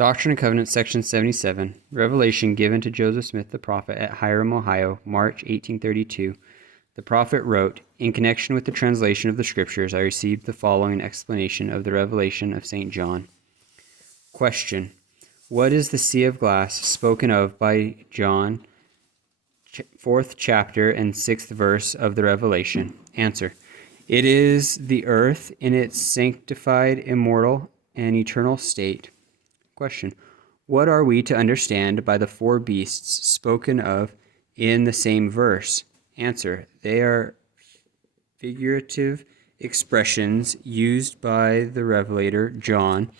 Doctrine and Covenants, Section 77, Revelation given to Joseph Smith the prophet at Hiram, Ohio, March 1832. The prophet wrote, "In connection with the translation of the Scriptures, I received the following explanation of the revelation of St. John." Question: What is the sea of glass spoken of by John, 4th chapter and 6th verse of the Revelation? Answer: It is the earth in its sanctified, immortal, and eternal state. Question: What are we to understand by the four beasts spoken of in the same verse? Answer: They are figurative expressions used by the Revelator John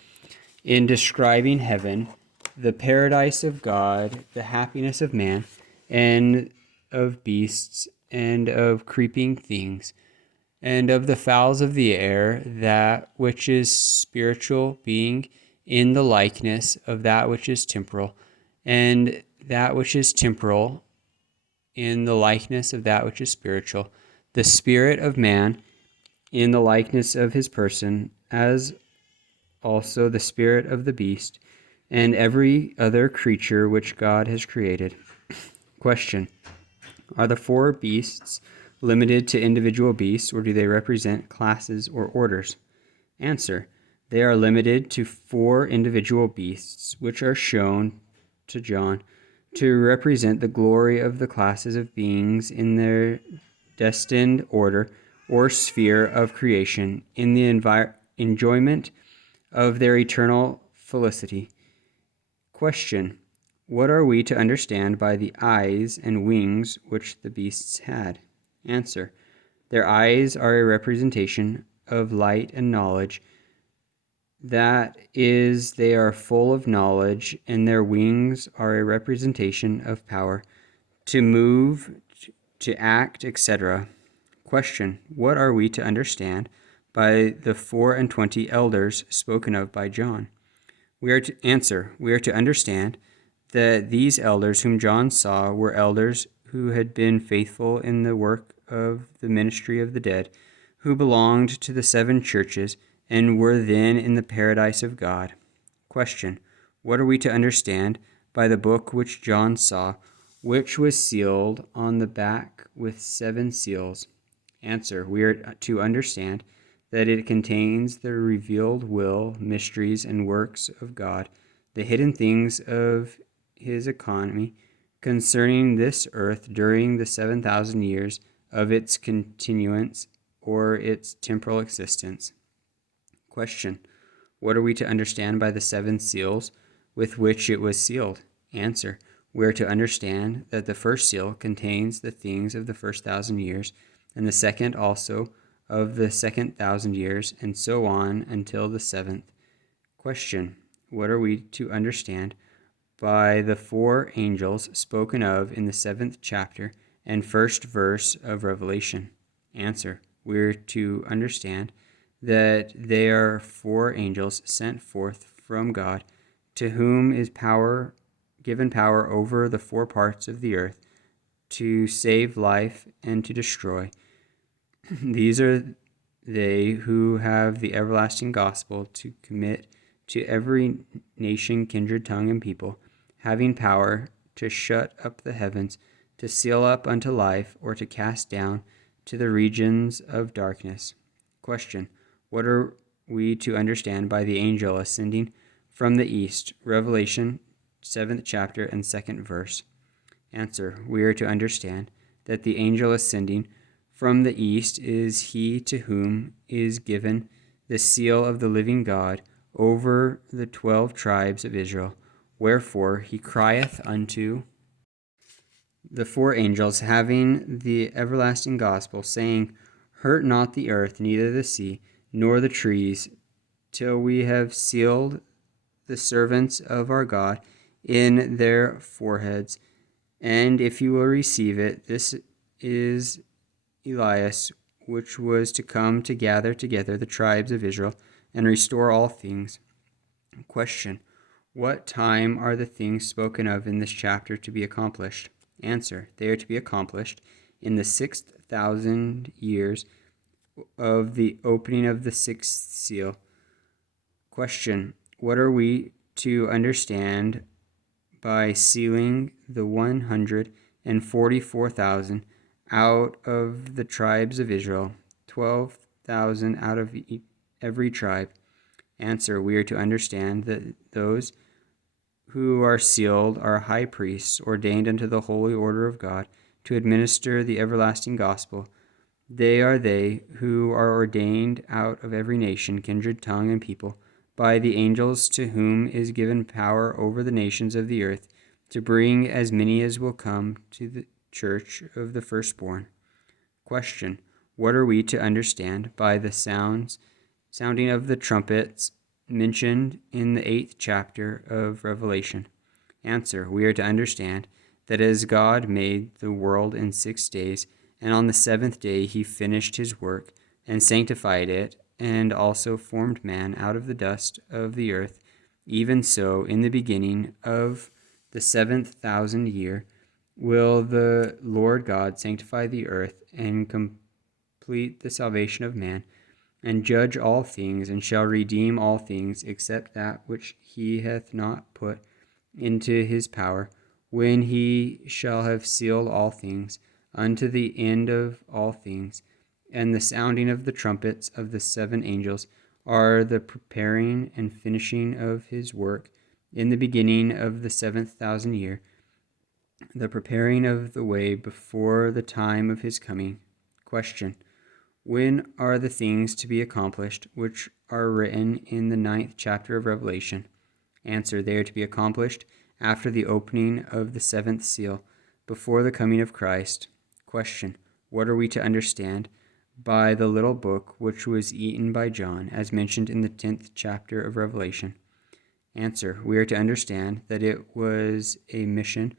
in describing heaven, the paradise of God, the happiness of man, and of beasts, and of creeping things, and of the fowls of the air, that which is spiritual being in the likeness of that which is temporal, and that which is temporal in the likeness of that which is spiritual, the spirit of man in the likeness of his person, as also the spirit of the beast, and every other creature which God has created. Question: Are the four beasts limited to individual beasts, or do they represent classes or orders? Answer: They are limited to four individual beasts, which are shown to John to represent the glory of the classes of beings in their destined order or sphere of creation, in the enjoyment of their eternal felicity. Question: What are we to understand by the eyes and wings which the beasts had? Answer: Their eyes are a representation of light and knowledge. That is, they are full of knowledge, and their wings are a representation of power, to move, to act, etc. Question: What are we to understand by the 24 elders spoken of by John? We are to understand that these elders whom John saw were elders who had been faithful in the work of the ministry of the dead, who belonged to the 7 churches, and were then in the paradise of God. Question: What are we to understand by the book which John saw, which was sealed on the back with 7 seals? Answer: We are to understand that it contains the revealed will, mysteries, and works of God, the hidden things of his economy concerning this earth during the 7,000 years of its continuance or its temporal existence. Question: What are we to understand by the 7 seals with which it was sealed? Answer: We are to understand that the first seal contains the things of the first 1,000 years, and the second also of the second 1,000 years, and so on until the 7th. Question: What are we to understand by the 4 angels spoken of in the 7th chapter and 1st verse of Revelation? Answer: We are to understand that they are 4 angels sent forth from God, to whom is given power over the 4 parts of the earth, to save life and to destroy. These are they who have the everlasting gospel to commit to every nation, kindred, tongue, and people, having power to shut up the heavens, to seal up unto life, or to cast down to the regions of darkness. Question: What are we to understand by the angel ascending from the east? Revelation 7th chapter and 2nd verse. Answer: We are to understand that the angel ascending from the east is he to whom is given the seal of the living God over the 12 tribes of Israel. Wherefore he crieth unto the 4 angels, having the everlasting gospel, saying, Hurt not the earth, neither the sea, nor the trees, till we have sealed the servants of our God in their foreheads. And if you will receive it, this is Elias, which was to come to gather together the tribes of Israel and restore all things. Question: What time are the things spoken of in this chapter to be accomplished? Answer: They are to be accomplished in the 6,000 years of the opening of the 6th seal. Question: What are we to understand by sealing the 144,000 out of the tribes of Israel, 12,000 out of every tribe? Answer: we are to understand that those who are sealed are high priests, ordained unto the holy order of God, to administer the everlasting gospel. They are they who are ordained out of every nation, kindred, tongue, and people, by the angels, to whom is given power over the nations of the earth, to bring as many as will come to the church of the firstborn. Question: what are we to understand by the sounding of the trumpets mentioned in the 8th chapter of Revelation? Answer: we are to understand that as God made the world in 6 days, and on the 7th day he finished his work and sanctified it, and also formed man out of the dust of the earth, even so in the beginning of the 7,000 year will the Lord God sanctify the earth and complete the salvation of man, and judge all things, and shall redeem all things, except that which he hath not put into his power, when he shall have sealed all things unto the end of all things. And the sounding of the trumpets of the 7 angels are the preparing and finishing of his work in the beginning of the 7,000 year, the preparing of the way before the time of his coming. Question: when are the things to be accomplished which are written in the 9th chapter of Revelation? Answer: they are to be accomplished after the opening of the 7th seal, before the coming of Christ. Question: what are we to understand by the little book which was eaten by John, as mentioned in the 10th chapter of Revelation? Answer: we are to understand that it was a mission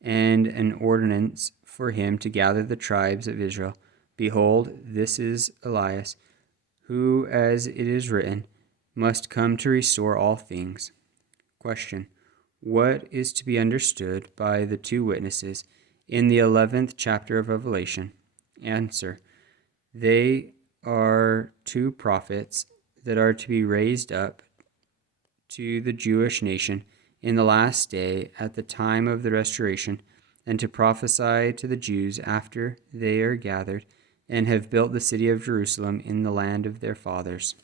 and an ordinance for him to gather the tribes of Israel. Behold, this is Elias, who, as it is written, must come to restore all things. Question: what is to be understood by the 2 witnesses in the 11th chapter of Revelation? Answer: they are 2 prophets that are to be raised up to the Jewish nation in the last day at the time of the restoration, and to prophesy to the Jews after they are gathered and have built the city of Jerusalem in the land of their fathers.